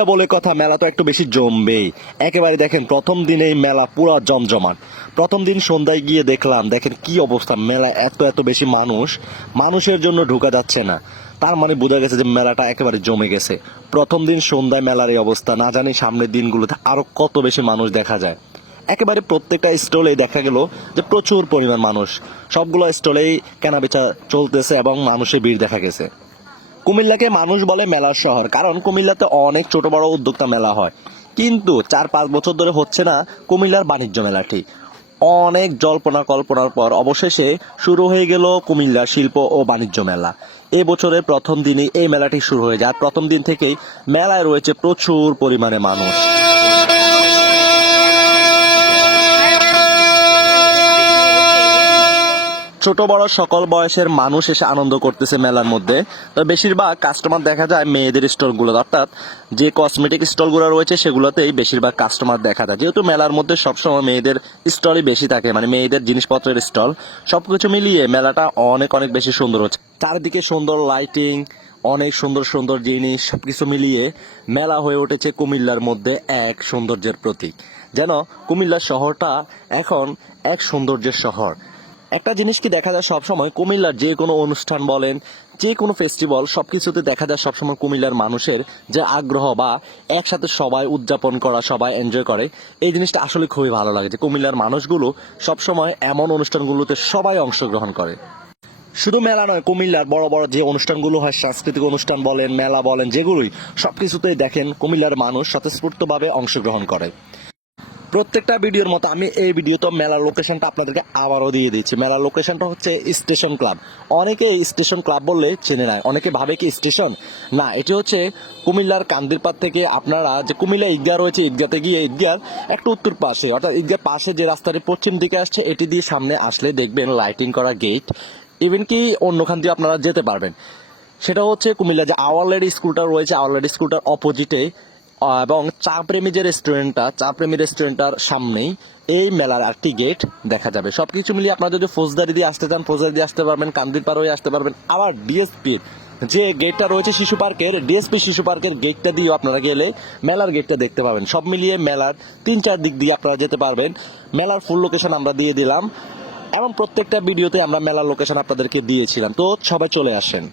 কুমিল্লা বলে কথা, মেলা তো একটু বেশি জমবেই। একেবারে দেখেন প্রথম দিনেই মেলা পুরো জমজমাট। প্রথম দিন সন্ধ্যায় গিয়ে দেখেন কি অবস্থা, মেলা এত বেশি মানুষের জন্য ঢোকা যাচ্ছে না। তার মানে বোঝা গেছে যে মেলাটা একেবারে জমে গেছে। প্রথম দিন সন্ধ্যায় মেলার এই অবস্থা, না জানি সামনের দিনগুলোতে আরো কত বেশি মানুষ দেখা যায়। একেবারে প্রত্যেকটা স্টলেই দেখা গেল যে প্রচুর পরিমাণ মানুষ, সবগুলো স্টলেই কেনাবেচা চলতেছে এবং মানুষের ভিড় দেখা গেছে। কুমিল্লাকে মানুষ বলে মেলার শহর, কারণ কুমিল্লাতে অনেক ছোট বড় উদ্যোক্তা মেলা হয়, কিন্তু 4-5 বছর ধরে হচ্ছে না কুমিল্লার বাণিজ্য মেলাটি। অনেক জল্পনা কল্পনার পর অবশেষে শুরু হয়ে গেল কুমিল্লার শিল্প ও বাণিজ্য মেলা। এই বছরের প্রথম দিনই এই মেলাটি শুরু হয়ে যায়। প্রথম দিন থেকেই মেলায় রয়েছে প্রচুর পরিমাণে মানুষ। ছোট বড় সকল বয়সের মানুষ এসে আনন্দ করতেছে মেলার মধ্যে। তো বেশিরভাগ কাস্টমার দেখা যায় মেয়েদের স্টলগুলো, অর্থাৎ যে কসমেটিক স্টলগুলো রয়েছে সেগুলোতেই বেশিরভাগ কাস্টমার দেখা যায়, যেহেতু মেলার মধ্যে সবসময় মেয়েদের স্টলই বেশি থাকে, মানে মেয়েদের জিনিসপত্রের স্টল। সবকিছু মিলিয়ে মেলাটা অনেক বেশি সুন্দর হচ্ছে। চারিদিকে সুন্দর লাইটিং, অনেক সুন্দর জিনিস, সবকিছু মিলিয়ে মেলা হয়ে উঠেছে কুমিল্লার মধ্যে এক সৌন্দর্যের প্রতীক। যেন কুমিল্লার শহরটা এখন এক সৌন্দর্যের শহর। একটা জিনিস কি দেখা যায় সবসময়, কুমিল্লার যে কোনো অনুষ্ঠান বলেন, যে কোনো ফেস্টিভ্যাল, সবকিছুতে দেখা যায় সবসময় কুমিল্লার মানুষের যে আগ্রহ বা একসাথে সবাই উদযাপন করা, সবাই এনজয় করে, এই জিনিসটা আসলে খুবই ভালো লাগে যে কুমিল্লার মানুষগুলো সবসময় এমন অনুষ্ঠানগুলোতে সবাই অংশগ্রহণ করে। শুধু মেলা নয়, কুমিল্লার বড় বড় যে অনুষ্ঠানগুলো হয়, সাংস্কৃতিক অনুষ্ঠান বলেন, মেলা বলেন, যেগুলোই, সবকিছুতেই দেখেন কুমিল্লার মানুষ স্বতঃস্ফূর্তভাবে অংশগ্রহণ করে। প্রত্যেকটা ভিডিওর মতো আমি এই ভিডিওতে মেলার লোকেশনটা আপনাদেরকে আবারও দিয়ে দিচ্ছি। মেলার লোকেশনটা হচ্ছে স্টেশন ক্লাব। অনেকে স্টেশন ক্লাব বললে চেনে না, অনেকে ভাবে কি স্টেশন, না, এটি হচ্ছে কুমিল্লার কান্দিরপাড় থেকে আপনারা যে কুমিল্লা ঈদগাহ রয়েছে, ঈদগাতে গিয়ে ঈদগার একটু উত্তর পাশে, অর্থাৎ ঈদগার পাশে যে রাস্তাটি পশ্চিম দিকে আসছে, এটি দিয়ে সামনে আসলে দেখবেন লাইটিং করা গেট। ইভেন কি অন্যখান দিয়ে আপনারা যেতে পারবেন। সেটা হচ্ছে কুমিল্লা যে আওয়ার লেডি স্কুলটা রয়েছে, আওয়ার লেডি স্কুলটার অপোজিটে এবং চা প্রেমী রেস্টুরেন্টটার সামনেই এই মেলার একটি গেট দেখা যাবে। সবকিছু মিলিয়ে আপনারা যদি ফৌজদারি দিয়ে আসতে চান, ফৌজদারি দিয়ে আসতে পারবেন, কান্দিরপাড় হয়ে আসতে পারবেন। আবার ডিএসপির যে গেটটা রয়েছে শিশু পার্কের, ডিএসপি শিশু পার্কের গেটটা দিয়েও আপনারা গেলে মেলার গেটটা দেখতে পাবেন। সব মিলিয়ে মেলার 3-4 দিক দিয়ে আপনারা যেতে পারবেন। মেলার ফুল লোকেশন আমরা দিয়ে দিলাম এবং প্রত্যেকটা ভিডিওতে আমরা মেলার লোকেশন আপনাদেরকে দিয়েছিলাম, তো সবাই চলে আসেন।